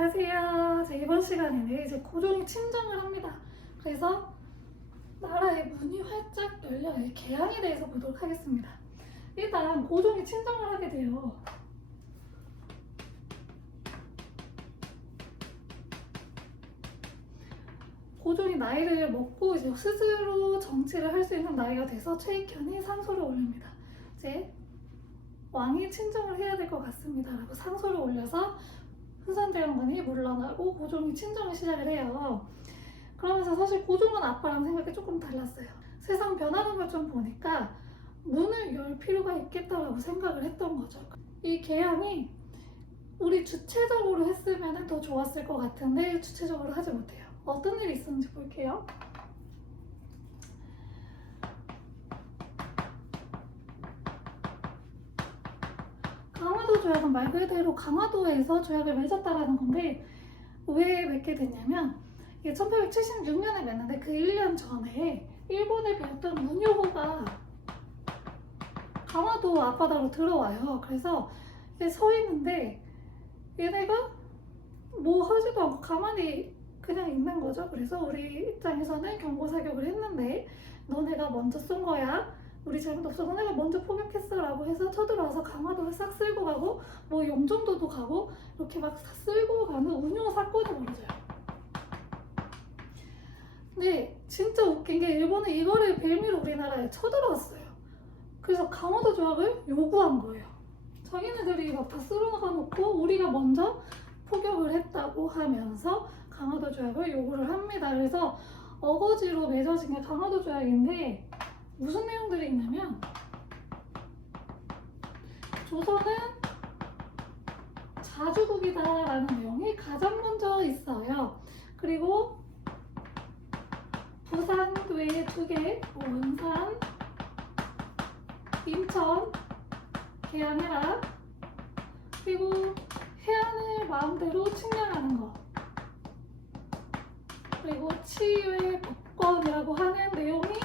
안녕하세요. 자, 이번 시간에는 이제 고종이 친정을 합니다. 그래서 나라의 문이 활짝 열려요. 개항에 대해서 보도록 하겠습니다. 일단 고종이 친정을 하게 돼요. 고종이 나이를 먹고 이제 스스로 정치를 할 수 있는 나이가 돼서 최익현이 상소를 올립니다. 이제 왕이 친정을 해야 될 것 같습니다라고 상소를 올려서 흥선대원군이 물러나고 고종이 친정을 시작을 해요. 그러면서 사실 고종은 아빠랑 생각이 조금 달랐어요. 세상 변하는 걸 좀 보니까 문을 열 필요가 있겠다라고 생각을 했던 거죠. 이 개항이 우리 주체적으로 했으면 더 좋았을 것 같은데 주체적으로 하지 못해요. 어떤 일이 있었는지 볼게요. 조약은 말 그대로 강화도에서 조약을 맺었다라는 건데 왜 맺게 됐냐면 이게 1876년에 맺는데 그 1년 전에 일본에 배웠던 문효호가 강화도 앞바다로 들어와요. 그래서 이게 서 있는데 얘네가 뭐 하지도 않고 가만히 그냥 있는 거죠. 그래서 우리 입장에서는 경고 사격을 했는데 너네가 먼저 쏜 거야. 우리 잘못 없어. 너네가 먼저 포격했어 라고 해서 쳐들어와서 강화도를 싹 쓸고 가고 뭐 영종도도 가고 이렇게 막싹 쓸고 가는 운용 사건이 벌어져요. 근데 진짜 웃긴 게 일본은 이거를 빌미로 우리나라에 쳐들어왔어요. 그래서 강화도 조약을 요구한 거예요. 자기네들이 막 다 쓸어가 놓고 우리가 먼저 포격을 했다고 하면서 강화도 조약을 요구를 합니다. 그래서 어거지로 맺어진 게 강화도 조약인데 무슨 내용들이 있냐면 조선은 자주국이다라는 내용이 가장 먼저 있어요. 그리고 부산 외에 두 개, 원산, 인천, 계양해라. 그리고 해안을 마음대로 측량하는 거. 그리고 치유의 법권이라고 하는 내용이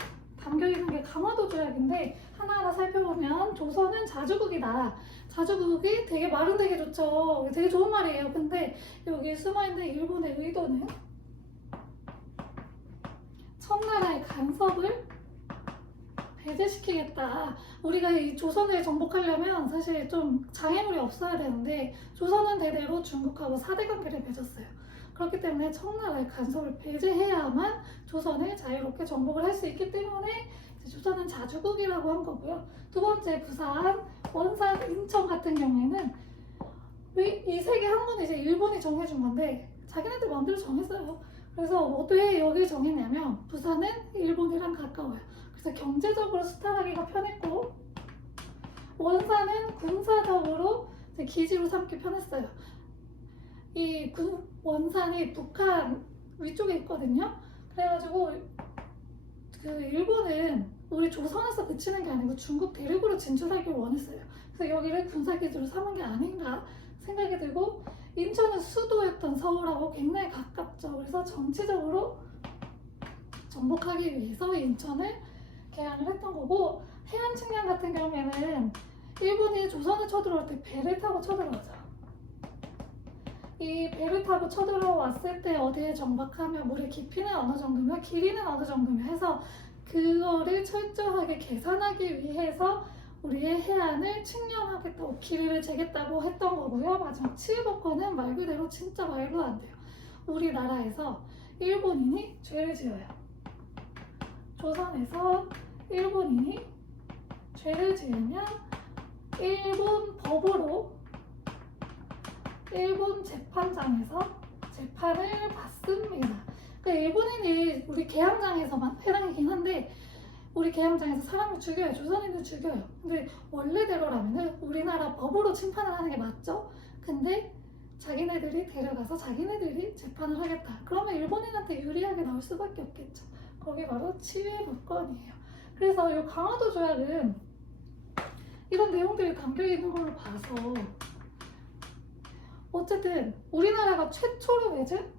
있는 게 강화도 조약인데 하나하나 살펴보면 조선은 자주국이다. 자주국이 되게 말은 되게 좋죠. 되게 좋은 말이에요. 근데 여기 숨어 있는 일본의 의도는 청나라의 간섭을 배제시키겠다. 우리가 이 조선을 정복하려면 사실 좀 장애물이 없어야 되는데 조선은 대대로 중국하고 사대 관계를 맺었어요. 그렇기 때문에 청나라의 간섭을 배제해야만 조선을 자유롭게 정복을 할 수 있기 때문에 조선은 자주국이라고 한 거고요. 두 번째 부산, 원산, 인천 같은 경우에는 이세개한건 이제 일본이 정해준 건데 자기네들 마음대로 정했어요. 그래서 어떻게 여기 정했냐면 부산은 일본이랑 가까워요. 그래서 경제적으로 수탈하기가 편했고 원산은 군사적으로 기지로 삼기 편했어요. 이 군, 원산이 북한 위쪽에 있거든요. 그래가지고 그 일본은 우리 조선에서 그치는 게 아니고 중국 대륙으로 진출하기를 원했어요. 그래서 여기를 군사기지로 삼은 게 아닌가 생각이 들고 인천은 수도였던 서울하고 굉장히 가깝죠. 그래서 정치적으로 정복하기 위해서 인천을 개항을 했던 거고 해안 측량 같은 경우에는 일본이 조선을 쳐들어올 때 배를 타고 쳐들어오죠. 이 배를 타고 쳐들어왔을 때 어디에 정박하면 물의 깊이는 어느 정도면 길이는 어느 정도면 해서 그거를 철저하게 계산하기 위해서 우리의 해안을 측량하겠다고 길이를 재겠다고 했던 거고요. 마지막 치유법권은 말 그대로 진짜 말도 안 돼요. 우리나라에서 일본인이 죄를 지어요. 조선에서 일본인이 죄를 지으면 일본 법으로 일본 재판장에서 재판을 받습니다. 그러니까 일본인이 우리 개항장에서만 해당이긴 한데 우리 개항장에서 사람을 죽여요. 조선인을 죽여요. 근데 원래대로라면 우리나라 법으로 심판을 하는 게 맞죠? 근데 자기네들이 데려가서 자기네들이 재판을 하겠다. 그러면 일본인한테 유리하게 나올 수밖에 없겠죠. 거기 바로 치유의 법권이에요. 그래서 이 강화도 조약은 이런 내용들이 담겨 있는 걸로 봐서 어쨌든 우리나라가 최초로 맺은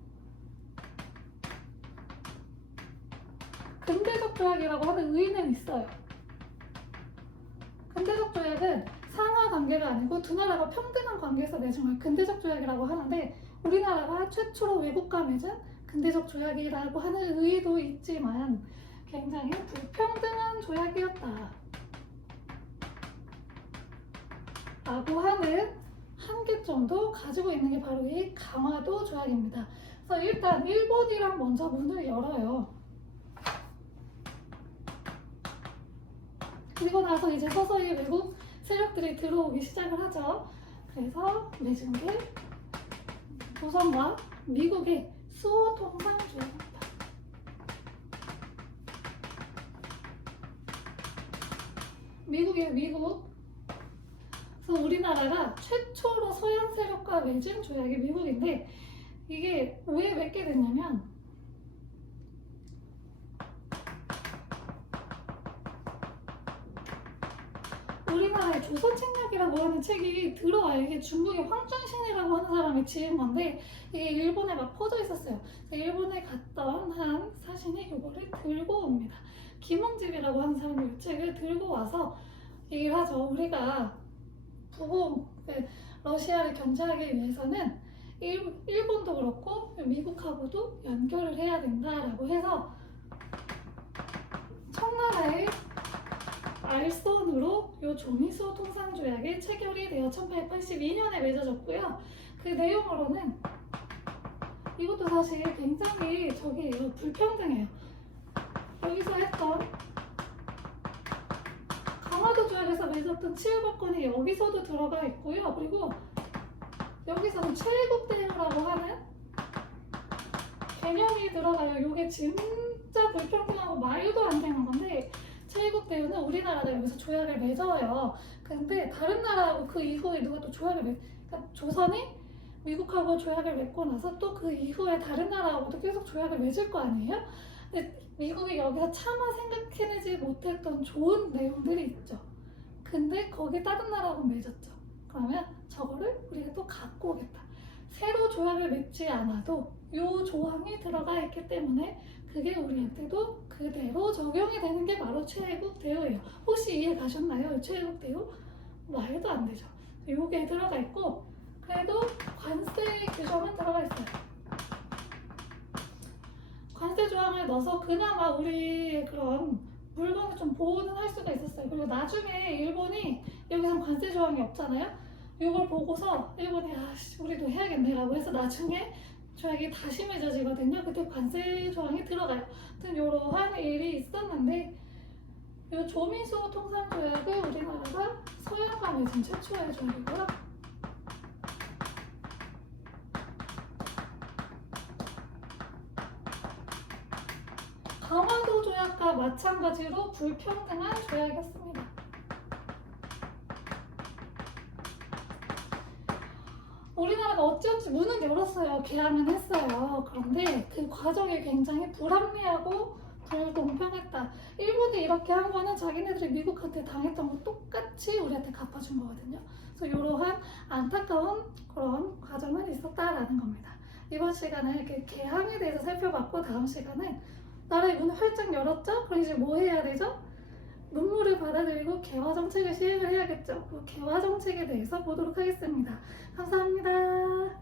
근대적 조약이라고 하는 의의는 있어요. 근대적 조약은 상하 관계가 아니고 두 나라가 평등한 관계에서 맺은 걸 근대적 조약이라고 하는데 우리나라가 최초로 외국과 맺은 근대적 조약이라고 하는 의의도 있지만 굉장히 불평등한 조약이었다. 라고 하는 한계점도 가지고 있는 게 바로 이 강화도 조약입니다. 그래서 일단 일본이랑 먼저 문을 열어요. 그리고 나서 이제 서서히 외국 세력들이 들어오기 시작을 하죠. 그래서 맺은 게 조선과 미국의 수호 통상 조약입니다. 미국의 미국. 그래서 우리나라가 최초로 서양 세력과 맺은 조약이 미국인데 이게 왜 맺게 됐냐면 우리나라의 조선책략이라고 하는 책이 들어와요. 이게 중국의 황준신이라고 하는 사람이 지은 건데 이게 일본에 막 퍼져 있었어요. 일본에 갔던 한 사신이 이거를 들고 옵니다. 김홍집이라고 하는 사람이 이 책을 들고 와서 얘기를 하죠. 우리가 북부 그 러시아를 견제하기 위해서는 일, 일본도 그렇고 미국하고도 연결을 해야 된다라고 해서 청나라의 알선으로 이 조미수 통상조약이 체결이 되어 1882년에 맺어졌고요. 그 내용으로는 이것도 사실 굉장히 저기예요. 불평등해요. 여기서 했던 강화도 조약에서 맺었던 치유법권이 여기서도 들어가 있고요. 그리고 여기서는 최애국 대우라고 하는 개념이 들어가요. 이게 진짜 불평등하고 말도 안 되는 건데 최애국 대우는 우리나라가 여기서 조약을 맺어요. 근데 다른 나라하고 그 이후에 누가 또 조약을 맺, 그러니까 조선이 미국하고 조약을 맺고 나서 또 그 이후에 다른 나라하고도 계속 조약을 맺을 거 아니에요? 근데 미국이 여기서 차마 생각해내지 못했던 좋은 내용들이 있죠. 근데 거기 다른 나라하고 맺었죠. 그러면 저거를 우리가 또 갖고 오겠다. 새로 조약을 맺지 않아도 이 조항이 들어가 있기 때문에 그게 우리한테도 그대로 적용이 되는 게 바로 최애국 대우예요. 혹시 이해 가셨나요? 최애국 대우? 말도 안 되죠. 요게 들어가 있고 그래도 관세 규정은 들어가 있어요. 관세 조항을 넣어서 그나마 우리 그런 물건을 좀 보호는 할 수가 있었어요. 그리고 나중에 일본이 여기선 관세 조항이 없잖아요. 이걸 보고서 일본이 아씨 우리도 해야겠네라고 해서 나중에 조약이 다시 맺어지거든요. 그때 관세 조항이 들어가요. 아무튼 이러한 일이 있었는데 이 조민수 통상 조약을 우리나라가 서양과 맺은 최초의 조약이고요. 강화도 조약과 마찬가지로 불평등한 조약이었습니다. 우리나라가 어찌어찌 문은 열었어요. 개항은 했어요. 그런데 그 과정이 굉장히 불합리하고 불공평했다. 일본이 이렇게 한 거는 자기네들이 미국한테 당했던 거 똑같이 우리한테 갚아준 거거든요. 그래서 이러한 안타까운 그런 과정은 있었다라는 겁니다. 이번 시간은 이렇게 개항에 대해서 살펴봤고 다음 시간은 나라의 문을 활짝 열었죠? 그럼 이제 뭐 해야 되죠? 문물을 받아들이고 개화 정책을 시행을 해야겠죠. 그 개화 정책에 대해서 보도록 하겠습니다. 감사합니다.